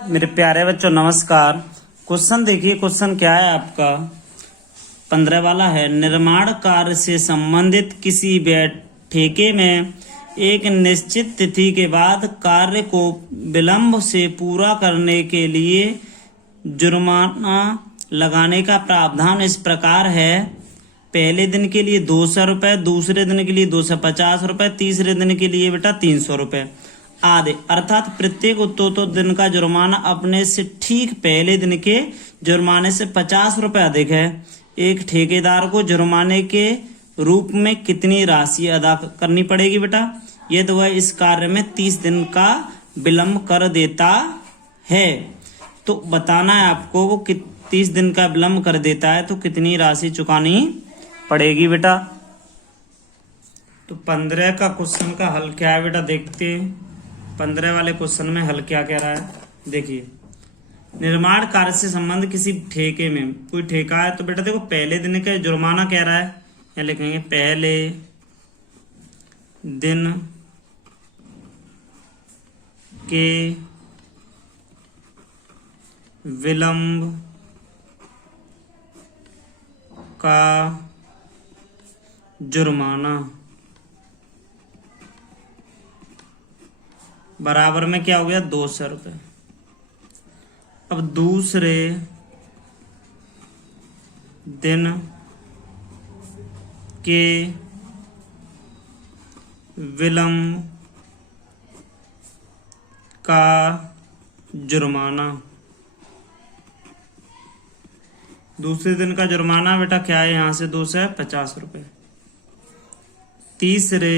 मेरे प्यारे बच्चों नमस्कार। क्वेश्चन देखिए, क्वेश्चन क्या है आपका 15 वाला है। निर्माण कार्य से संबंधित किसी ठेके में एक निश्चित तिथि के बाद कार्य को विलंब से पूरा करने के लिए जुर्माना लगाने का प्रावधान इस प्रकार है। पहले दिन के लिए 200 रुपये, दूसरे दिन के लिए 250 रुपये, तीसरे दिन के लिए बेटा 300 रुपये आदि। अर्थात प्रत्येक दो दिन का जुर्माना अपने से ठीक पहले दिन के जुर्माने से 50 रुपये अधिक है। एक ठेकेदार को जुर्माने के रूप में कितनी राशि अदा करनी पड़ेगी बेटा? ये तो वह इस कार्य में 30 दिन का विलंब कर देता है। तो बताना है आपको वो 30 दिन का विलंब कर देता है तो कितनी राशि चुकानी पड़ेगी बेटा। तो 15 का क्वेश्चन का हल क्या है बेटा, देखते हैं 15 वाले क्वेश्चन में हल क्या कह रहा है। देखिए, निर्माण कार्य से संबंध किसी ठेके में, कोई ठेका है तो बेटा देखो पहले दिन का जुर्माना कह रहा है, या लिखेंगे पहले दिन के विलंब का जुर्माना बराबर में क्या हो गया 200 रुपये। अब दूसरे दिन के विलंब का जुर्माना, दूसरे दिन का जुर्माना बेटा क्या है, यहां से 250 रुपये। तीसरे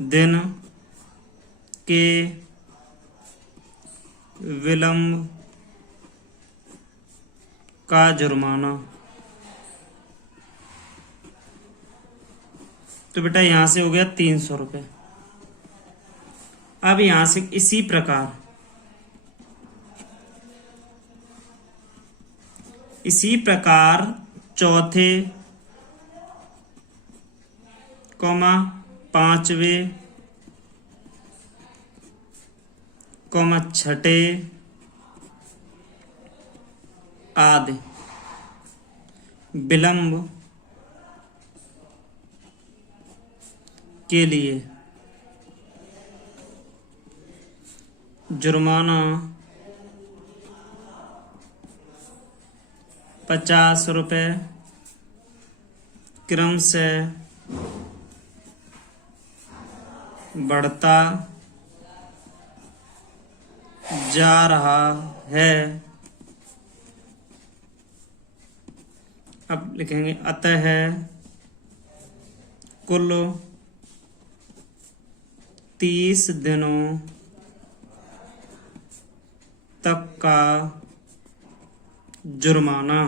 दिन के विलंब का जुर्माना, तो बेटा यहां से हो गया 300 रुपये। अब यहां से इसी प्रकार चौथे कॉमा पांचवें कॉमा छठे आदि विलंब के लिए जुर्माना 50 रुपये क्रम से बढ़ता जा रहा है। अब लिखेंगे अतः कुल 30 दिनों तक का जुर्माना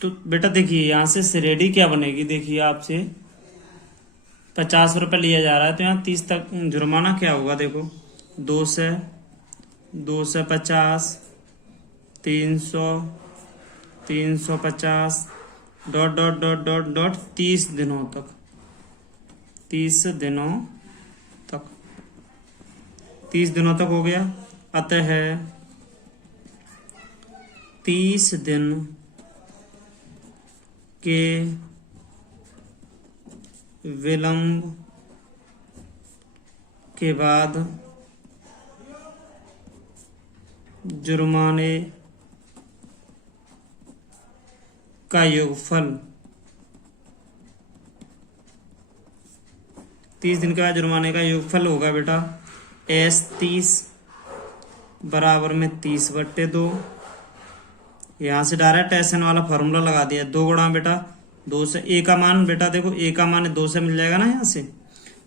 तो बेटा देखिए यहां से श्रेणी क्या बनेगी। देखिए आपसे 50 रुपये लिया जा रहा है तो यहाँ 30 तक जुर्माना क्या होगा, देखो 200, 250, 300, 350 dot dot dot dot dot 30 दिनों तक, 30 दिनों तक, 30 दिनों तक हो गया। अतः 30 दिन के विलंब के बाद जुर्माने का योगफल, 30 दिन के बाद जुर्माने का योगफल होगा बेटा S30 बराबर में 30/2। यहाँ से डायरेक्ट एसएन वाला फॉर्मूला लगा दिया, 2 गुणा बेटा 2 से ए का मान बेटा देखो ए का मान 2 से मिल जाएगा ना यहाँ से,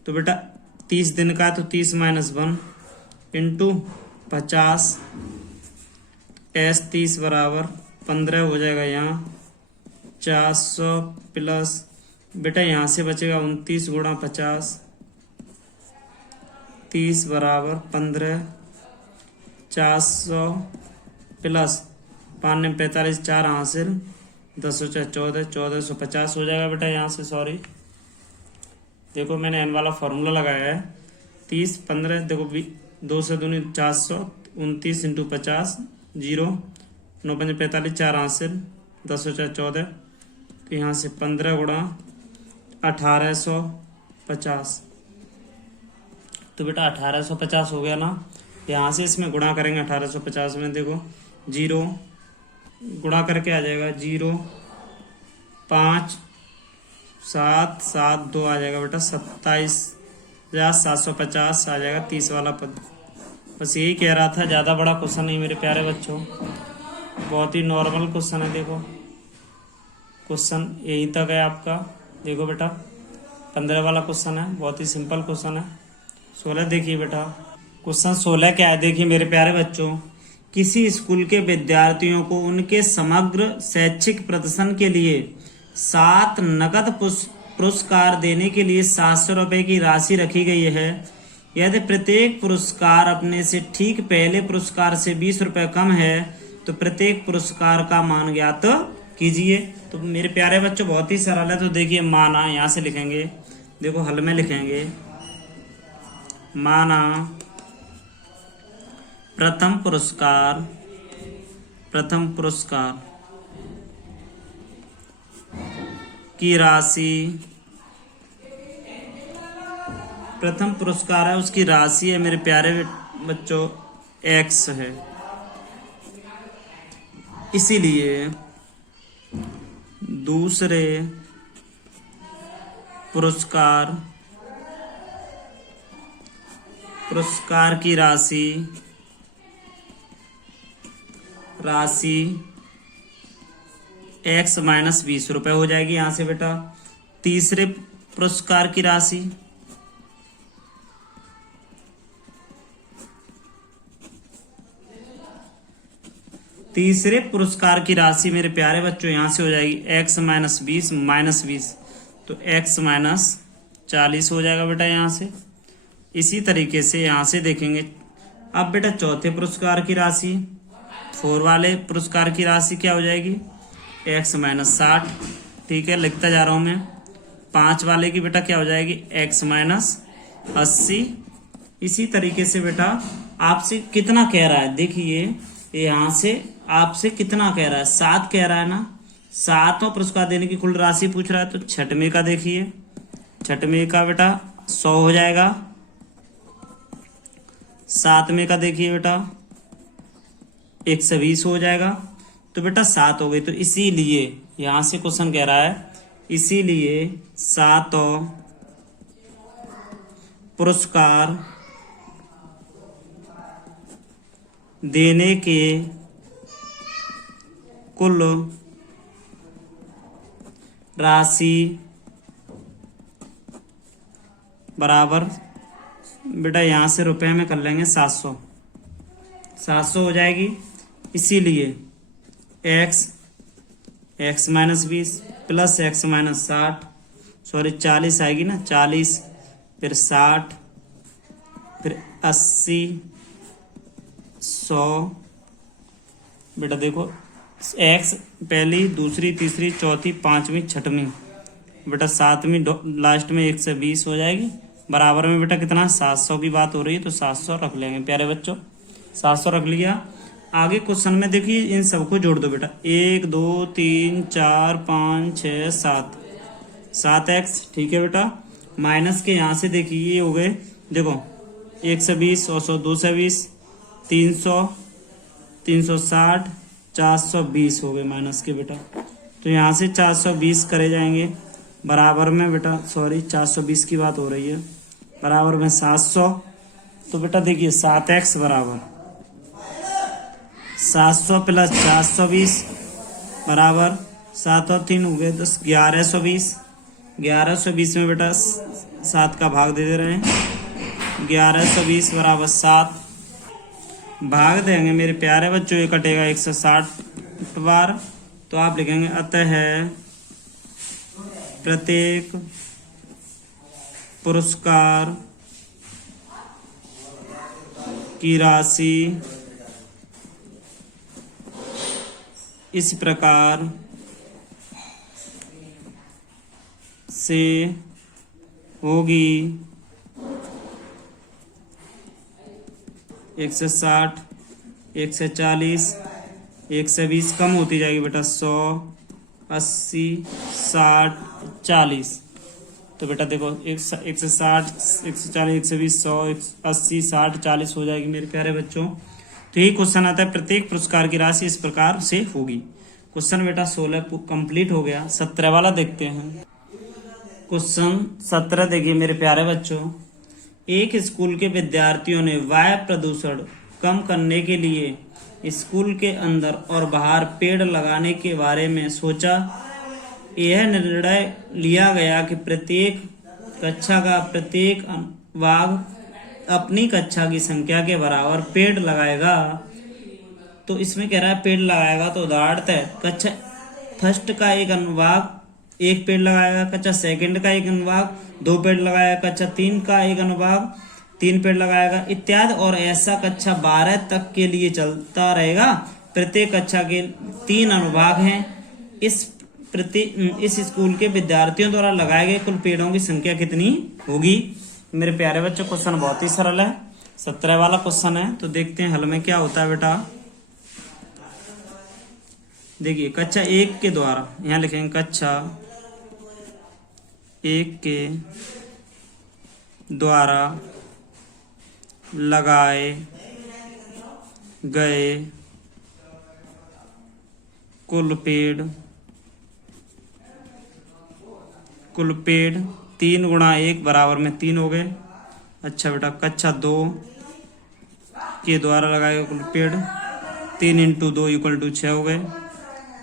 तो बेटा 30 दिन का तो 30 - 1 इंटू 50 S30 बराबर 15 हो जाएगा। यहाँ 400 प्लस बेटा यहाँ से बचेगा 29 गुणा 50, 30 बराबर 15, 400 प्लस 5 45 4 हासिल 10 × 14, 1450 हो जाएगा बेटा यहाँ से। सॉरी, देखो मैंने एन वाला फॉर्मूला लगाया है। 30, 15, देखो 2 से 2 400, 29 × 50, 0, 9 × 5 45, 4 हासिल, 10 × 14, तो यहाँ से 15 गुणा 1850, तो बेटा 1850 हो गया ना। यहाँ से इसमें गुणा करेंगे 1850 में, देखो 0 गुणा करके आ जाएगा 0, 5, 7, 7, 2 आ जाएगा बेटा 27,750 आ जाएगा 30 वाला पद। बस यही कह रहा था, ज़्यादा बड़ा क्वेश्चन नहीं मेरे प्यारे बच्चों, बहुत ही नॉर्मल क्वेश्चन है। देखो क्वेश्चन यहीं तक है आपका। देखो बेटा 15 वाला क्वेश्चन है, बहुत ही सिंपल क्वेश्चन है। 16 देखिए बेटा, क्वेश्चन 16 क्या है, देखिए मेरे प्यारे बच्चों। किसी स्कूल के विद्यार्थियों को उनके समग्र शैक्षिक प्रदर्शन के लिए 7 नकद पुरस्कार देने के लिए 700 रुपए की राशि रखी गई है। यदि प्रत्येक पुरस्कार अपने से ठीक पहले पुरस्कार से 20 रुपए कम है तो प्रत्येक पुरस्कार का मान ज्ञात कीजिए। तो मेरे प्यारे बच्चों बहुत ही सरल है। तो देखिए माना, यहाँ से लिखेंगे, देखो हल में लिखेंगे, माना प्रथम पुरस्कार की राशि, प्रथम पुरस्कार है उसकी राशि है मेरे प्यारे बच्चों X है। इसीलिए दूसरे पुरस्कार की राशि X - 20 रुपए हो जाएगी यहाँ से बेटा। तीसरे पुरस्कार की राशि मेरे प्यारे बच्चों यहाँ से हो जाएगी X - 20 -20, तो X - 40 हो जाएगा बेटा यहाँ से। इसी तरीके से यहाँ से देखेंगे। अब बेटा चौथे पुरस्कार की राशि, 4 वाले पुरस्कार की राशि क्या हो जाएगी, X - 60, ठीक है, लिखता जा रहा हूँ मैं। 5 वाले की बेटा क्या हो जाएगी, X - 80। इसी तरीके से बेटा आपसे कितना कह रहा है, देखिए यहाँ से आपसे कितना कह रहा है, 7 कह रहा है ना। 7वां पुरस्कार देने की कुल राशि पूछ रहा है, तो छठवें का देखिए, छठवें का बेटा 100 हो जाएगा। 7वें का देखिए बेटा 120 हो जाएगा। तो बेटा 7 हो गई। तो इसीलिए यहां से क्वेश्चन कह रहा है, इसीलिए 7 पुरस्कार देने के कुल राशि बराबर, बेटा यहां से रुपए में कर लेंगे 700 हो जाएगी। इसीलिए X - 20 प्लस X - 60, सॉरी 40 आएगी ना, 40 फिर 60 फिर 80 100। बेटा देखो X पहली, दूसरी, तीसरी, चौथी, 5वीं, 6वीं, बेटा 7वीं लास्ट में 120 हो जाएगी। बराबर में बेटा कितना, 700 की बात हो रही है तो 700 रख लेंगे प्यारे बच्चों। 700 रख लिया। आगे क्वेश्चन में देखिए इन सबको जोड़ दो बेटा, 1 2 3 4 5 6 7, 7x, ठीक है बेटा। माइनस के यहाँ से देखिए ये हो गए, देखो 120 और 100, 220, 300, 360, 420 हो गए माइनस के बेटा। तो यहाँ से 420 करे जाएंगे बराबर में बेटा, सॉरी 420 की बात हो रही है, बराबर में 700। तो बेटा देखिए 7x बराबर 700 प्लस 420 बराबर 7 और 3 हो गए 10, 1120। 1120 में बेटा 7 का भाग दे रहे हैं, 1120 बराबर 7 भाग देंगे मेरे प्यारे बच्चों, ये कटेगा 160 बार। तो आप लिखेंगे अतः प्रत्येक पुरस्कार की राशि इस प्रकार से होगी 160, 140, 120 कम होती जाएगी बेटा 100, 80, 60, 40। तो बेटा देखो 160, 140, 120, 100, 80, 60, 40 हो जाएगी मेरे प्यारे बच्चों। तो यही क्वेश्चन आता है, प्रत्येक पुरस्कार की राशि इस प्रकार से होगी। क्वेश्चन बेटा 16 कंप्लीट हो गया। 17 वाला देखते हैं। क्वेश्चन 17 देखिए मेरे प्यारे बच्चों, एक स्कूल के विद्यार्थियों ने वायु प्रदूषण कम करने के लिए स्कूल के अंदर और बाहर पेड़ लगाने के बारे में सोचा। यह निर्णय लिया गया कि प्रत्येक कक्षा का प्रत्येक भाग अपनी कक्षा की संख्या के बराबर पेड़ लगाएगा। तो इसमें कह रहा है पेड़ लगाएगा, तो उदाहरणतः कक्षा फर्स्ट का एक अनुभाग एक पेड़ लगाएगा, कक्षा सेकंड का एक अनुभाग 2 पेड़ लगाएगा, कक्षा 3 का एक अनुभाग 3 पेड़ लगाएगा इत्यादि, और ऐसा कक्षा 12 तक के लिए चलता रहेगा। प्रत्येक कक्षा के 3 अनुभाग हैं। इस स्कूल के विद्यार्थियों द्वारा लगाए गए कुल पेड़ों की संख्या कितनी होगी? मेरे प्यारे बच्चों क्वेश्चन बहुत ही सरल है, 17 वाला क्वेश्चन है। तो देखते हैं हल में क्या होता है बेटा। देखिए कक्षा 1 के द्वारा, यहाँ लिखेंगे कक्षा 1 के द्वारा लगाए गए कुल पेड़ 3 गुणा 1 बराबर में 3 हो गए। अच्छा बेटा कक्षा 2 के द्वारा लगाए गए कुल पेड़ 3 × 2 = 6 हो गए।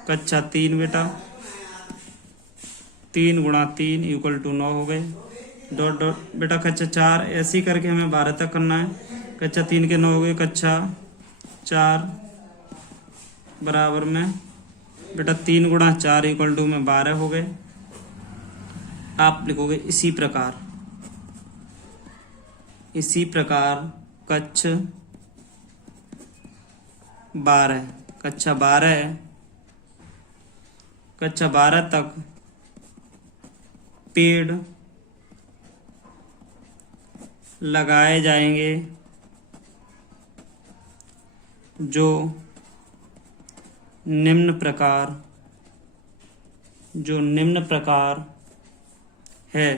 कक्षा 3 बेटा 3 × 3 = 9 हो गए। डॉट डॉट बेटा कक्षा 4 ऐसे ही करके हमें 12 तक करना है। कक्षा 3 के 9 हो गए, कक्षा 4 बराबर में बेटा 3 × 4 = में 12 हो गए। आप लिखोगे इसी प्रकार कक्षा 12 तक पेड़ लगाए जाएंगे जो निम्न प्रकार है।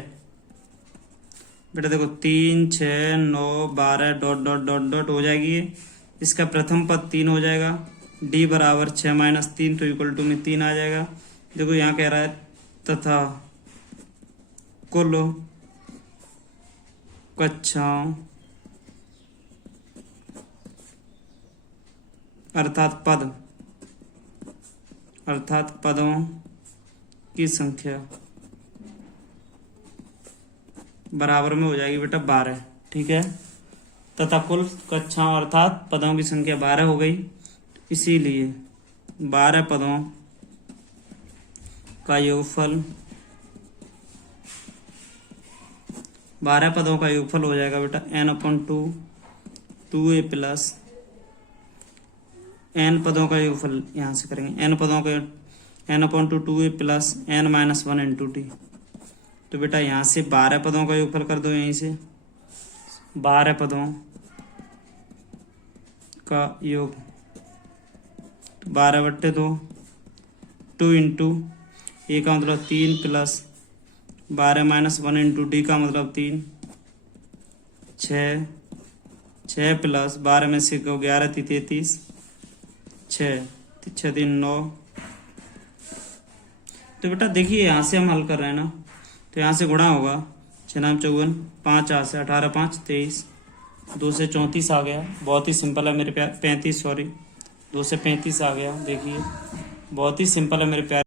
बेटा देखो 3, 6, 9, 12 डॉट डॉट डॉट डॉट हो जाएगी। इसका प्रथम पद 3 हो जाएगा। d बराबर 6 - 3 तो = में 3 आ जाएगा। देखो यहाँ कह रहा है तथा कुल कक्षाओं अर्थात पदों की संख्या बराबर में हो जाएगी बेटा 12। ठीक है, तथा कुल कक्षाओं अर्थात पदों की संख्या 12 हो गई। इसीलिए 12 पदों का योगफल 12 पदों का योगफल हो जाएगा बेटा n/2 2a प्लस n पदों का योगफल यहाँ से करेंगे n पदों का n/2 2a plus n - 1 × t। तो बेटा यहाँ से 12 पदों का योगफल कर दो। यहीं से 12 पदों का योग 12/2 2 × a का मतलब 3 प्लस 12 - 1 × d का मतलब 3 6 प्लस 12 में से 11 × 33 6 3 9। तो बेटा देखिए यहाँ से हम हल कर रहे हैं ना, तो यहाँ से गुणा होगा 6 9 54 5 8 से 18 5 23 2 से 34 आ गया। बहुत ही सिंपल है मेरे प्यार 35 2 से 35 आ गया। देखिए बहुत ही सिंपल है मेरे प्यार।